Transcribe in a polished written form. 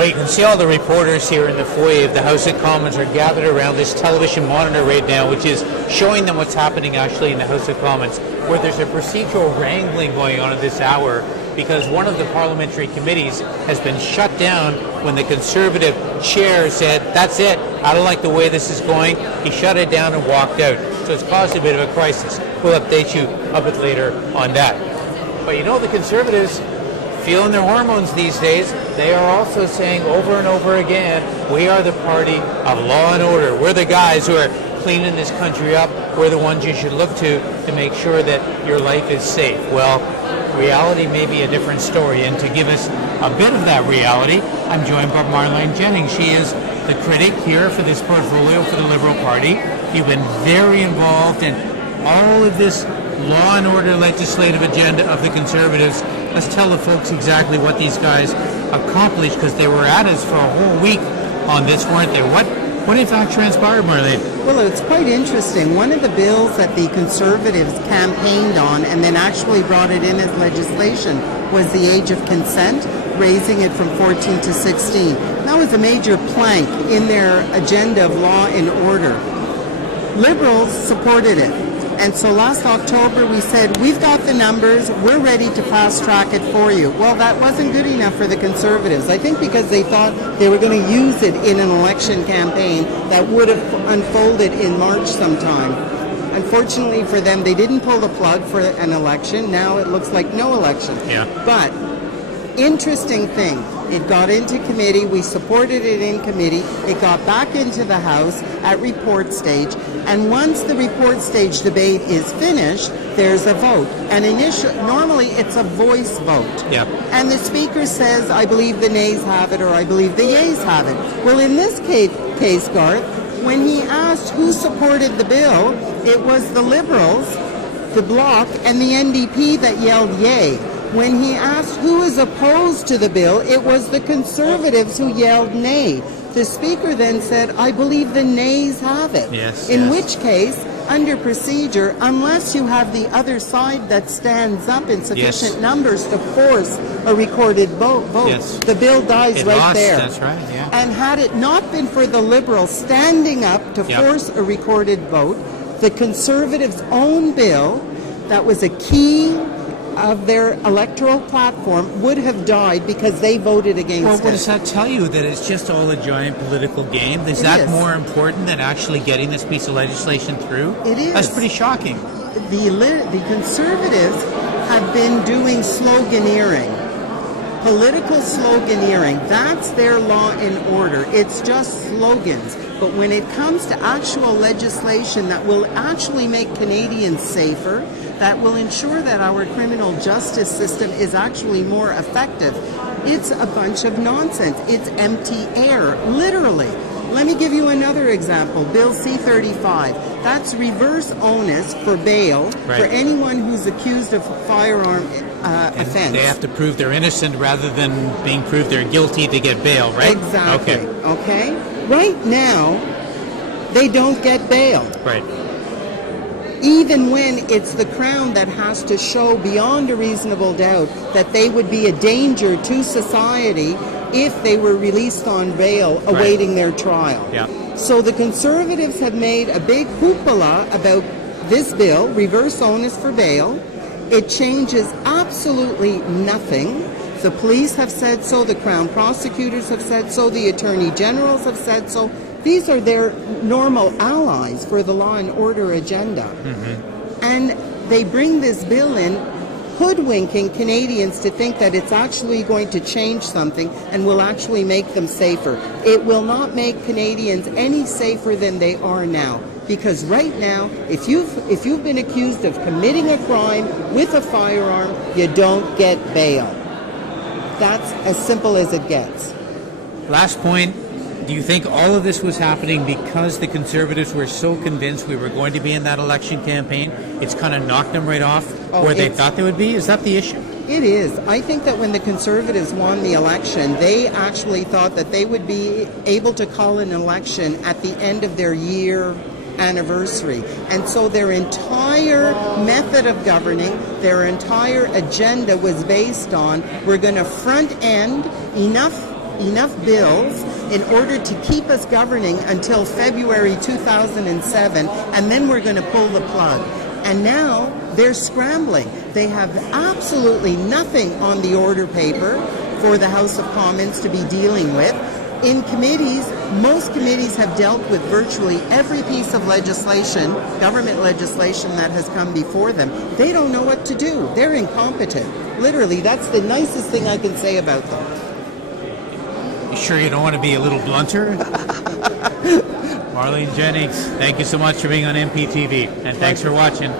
Well, you can see all the reporters here in the foyer of the House of Commons are gathered around this television monitor right now, which is showing them what's happening actually in the House of Commons, where there's a procedural wrangling going on at this hour because one of the parliamentary committees has been shut down when the Conservative chair said, that's it, I don't like the way this is going. He shut it down and walked out. So it's caused a bit of a crisis. We'll update you a bit later on that. But you know, the Conservatives feeling their hormones these days. They are also saying over and over again, we are the party of law and order. We're the guys who are cleaning this country up. We're the ones you should look to make sure that your life is safe. Well, reality may be a different story, and to give us a bit of that reality, I'm joined by Marlene Jennings. She is the critic here for this portfolio for the Liberal Party. You've been very involved in all of this law and order legislative agenda of the Conservatives. Let's tell the folks exactly what these guys accomplished, because they were at us for a whole week on this, weren't they? What in fact transpired, Marlene? Well, it's quite interesting. One of the bills that the Conservatives campaigned on and then actually brought it in as legislation was the age of consent, raising it from 14 to 16. That was a major plank in their agenda of law and order. Liberals supported it. And so last October we said, we've got the numbers, we're ready to fast track it for you. Well, that wasn't good enough for the Conservatives. I think because they thought they were going to use it in an election campaign that would have unfolded in March sometime. Unfortunately for them, they didn't pull the plug for an election. Now it looks like no election. Yeah. But interesting thing, it got into committee, we supported it in committee, it got back into the House at report stage, and once the report stage debate is finished, there's a vote. And normally it's a voice vote. Yeah. And the Speaker says, I believe the nays have it, or I believe the yeas have it. Well, in this case, Garth, when he asked who supported the bill, it was the Liberals, the Bloc, and the NDP that yelled yay. When he asked who is opposed to the bill, it was the Conservatives who yelled nay. The Speaker then said, I believe the nays have it. Yes, in which case, under procedure, unless you have the other side that stands up in sufficient numbers to force a recorded vote, the bill dies right there. That's right, yeah. And had it not been for the Liberals standing up to force a recorded vote, the Conservatives' own bill, that was a key of their electoral platform, would have died because they voted against it. Well, what does that tell you? That it's just all a giant political game? Is that more important than actually getting this piece of legislation through? It is. That's pretty shocking. The Conservatives have been doing sloganeering. Political sloganeering. That's their law and order. It's just slogans. But when it comes to actual legislation that will actually make Canadians safer, that will ensure that our criminal justice system is actually more effective, it's a bunch of nonsense. It's empty air, literally. Let me give you another example. Bill C-35. That's reverse onus for bail for anyone who's accused of a firearm offense. They have to prove they're innocent rather than being proved they're guilty to get bail, right? Exactly. Okay. Right now, they don't get bail. Right. Even when it's the Crown that has to show beyond a reasonable doubt that they would be a danger to society if they were released on bail awaiting their trial. Yeah. So the Conservatives have made a big hoopla about this bill, reverse onus for bail. It changes absolutely nothing. The police have said so, the Crown prosecutors have said so, the Attorney Generals have said so. These are their normal allies for the law and order agenda. And they bring this bill in, hoodwinking Canadians to think that it's actually going to change something and will actually make them safer. It will not make Canadians any safer than they are now. Because right now, if you've been accused of committing a crime with a firearm, you don't get bail. That's as simple as it gets. Last point. Do you think all of this was happening because the Conservatives were so convinced we were going to be in that election campaign? It's kind of knocked them right off where they thought they would be? Is that the issue? It is. I think that when the Conservatives won the election, they actually thought that they would be able to call an election at the end of their year anniversary. And so their entire method of governing, their entire agenda was based on, we're going to front end enough enough bills in order to keep us governing until February 2007, and then we're going to pull the plug. And now they're scrambling. They have absolutely nothing on the order paper for the House of Commons to be dealing with. In committees, most committees have dealt with virtually every piece of legislation, government legislation that has come before them. They don't know what to do. They're incompetent. Literally, that's the nicest thing I can say about them. You sure you don't want to be a little blunter? Marlene Jennings, thank you so much for being on MPtv, and thanks for watching.